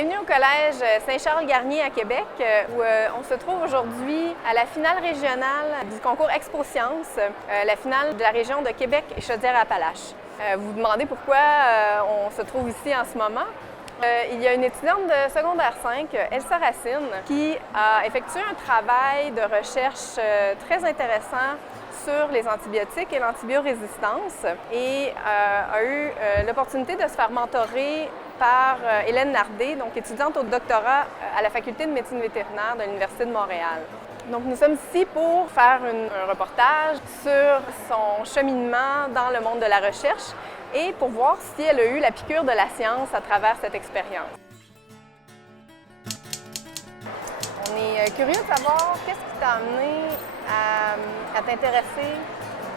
Bienvenue au Collège Saint-Charles-Garnier à Québec, où on se trouve aujourd'hui à la finale régionale du concours Expo Sciences, la finale de la région de Québec et Chaudière-Appalaches. Vous vous demandez pourquoi on se trouve ici en ce moment? Il y a une étudiante de secondaire 5, Elsa Racine, qui a effectué un travail de recherche très intéressant sur les antibiotiques et l'antibiorésistance et a eu l'opportunité de se faire mentorer par Hélène Nardé, donc étudiante au doctorat à la Faculté de médecine vétérinaire de l'Université de Montréal. Donc nous sommes ici pour faire un reportage sur son cheminement dans le monde de la recherche et pour voir si elle a eu la piqûre de la science à travers cette expérience. On est curieux de savoir qu'est-ce qui t'a amené à t'intéresser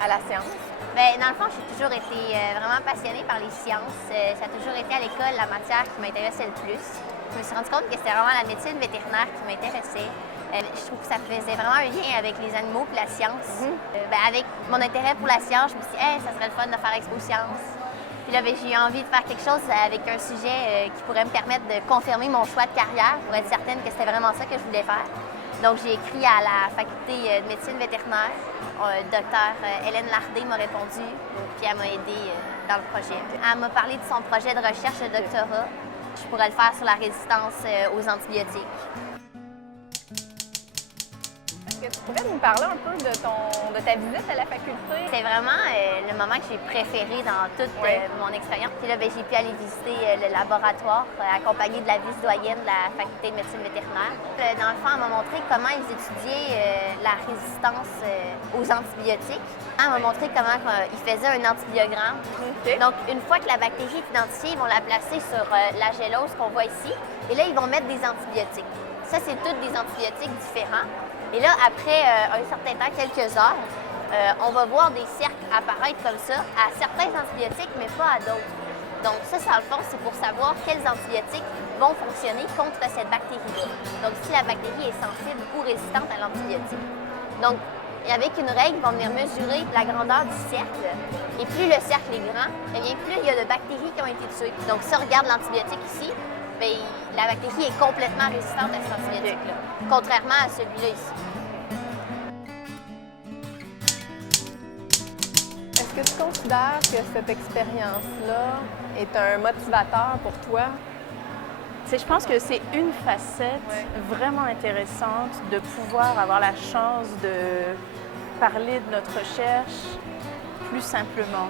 à la science. Bien, dans le fond, j'ai toujours été vraiment passionnée par les sciences. Ça a toujours été à l'école la matière qui m'intéressait le plus. Je me suis rendu compte que c'était vraiment la médecine vétérinaire qui m'intéressait. Je trouve que ça faisait vraiment un lien avec les animaux et la science. Avec mon intérêt pour la science, je me suis dit, ça serait le fun de faire Expo Sciences. Puis là, j'ai eu envie de faire quelque chose avec un sujet qui pourrait me permettre de confirmer mon choix de carrière pour être certaine que c'était vraiment ça que je voulais faire. Donc, j'ai écrit à la Faculté de médecine vétérinaire. Docteur Hélène Nardé m'a répondu, puis elle m'a aidée dans le projet. Elle m'a parlé de son projet de recherche de doctorat. Je pourrais le faire sur la résistance aux antibiotiques. Est-ce que tu pourrais nous parler un peu de ta visite à la faculté? C'est vraiment le moment que j'ai préféré dans toute mon expérience. Puis là, j'ai pu aller visiter le laboratoire accompagné de la vice-doyenne de la faculté de médecine vétérinaire. Dans le fond, elle m'a montré comment ils étudiaient la résistance aux antibiotiques. Elle m'a montré comment ils faisaient un antibiogramme. Donc, une fois que la bactérie est identifiée, ils vont la placer sur la gélose qu'on voit ici. Et là, ils vont mettre des antibiotiques. Ça, c'est tous des antibiotiques différents. Et là, après un certain temps, quelques heures, on va voir des cercles apparaître comme ça à certains antibiotiques, mais pas à d'autres. Donc ça, dans le fond, c'est pour savoir quels antibiotiques vont fonctionner contre cette bactérie-là. Donc si la bactérie est sensible ou résistante à l'antibiotique. Donc, avec une règle, ils vont venir mesurer la grandeur du cercle. Et plus le cercle est grand, eh bien, plus il y a de bactéries qui ont été tuées. Donc si on regarde l'antibiotique ici, bien, la bactérie est complètement résistante à cet antibiotique-là, contrairement à celui-là ici. Est-ce que tu considères que cette expérience-là est un motivateur pour toi? Je pense que c'est une facette vraiment intéressante de pouvoir avoir la chance de parler de notre recherche plus simplement,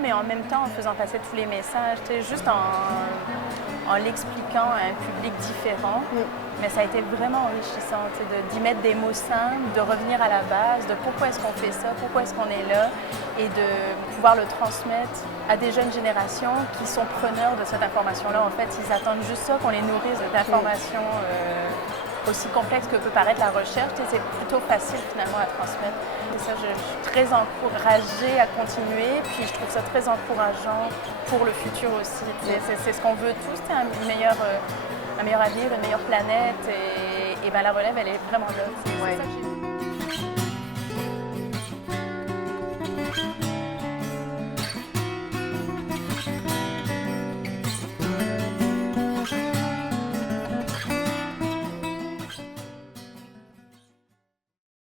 mais en même temps en faisant passer tous les messages, juste en l'expliquant à un public différent. Mais ça a été vraiment enrichissant d'y mettre des mots simples, de revenir à la base, de pourquoi est-ce qu'on fait ça, pourquoi est-ce qu'on est là, et de pouvoir le transmettre à des jeunes générations qui sont preneurs de cette information-là. En fait, ils attendent juste ça, qu'on les nourrisse d'informations aussi complexes que peut paraître la recherche. C'est plutôt facile finalement à transmettre. Et ça, je suis très encouragée à continuer, puis je trouve ça très encourageant pour le futur aussi. C'est ce qu'on veut tous, un meilleur avenir, une meilleure planète, et la relève, elle est vraiment là. C'est ça que j'ai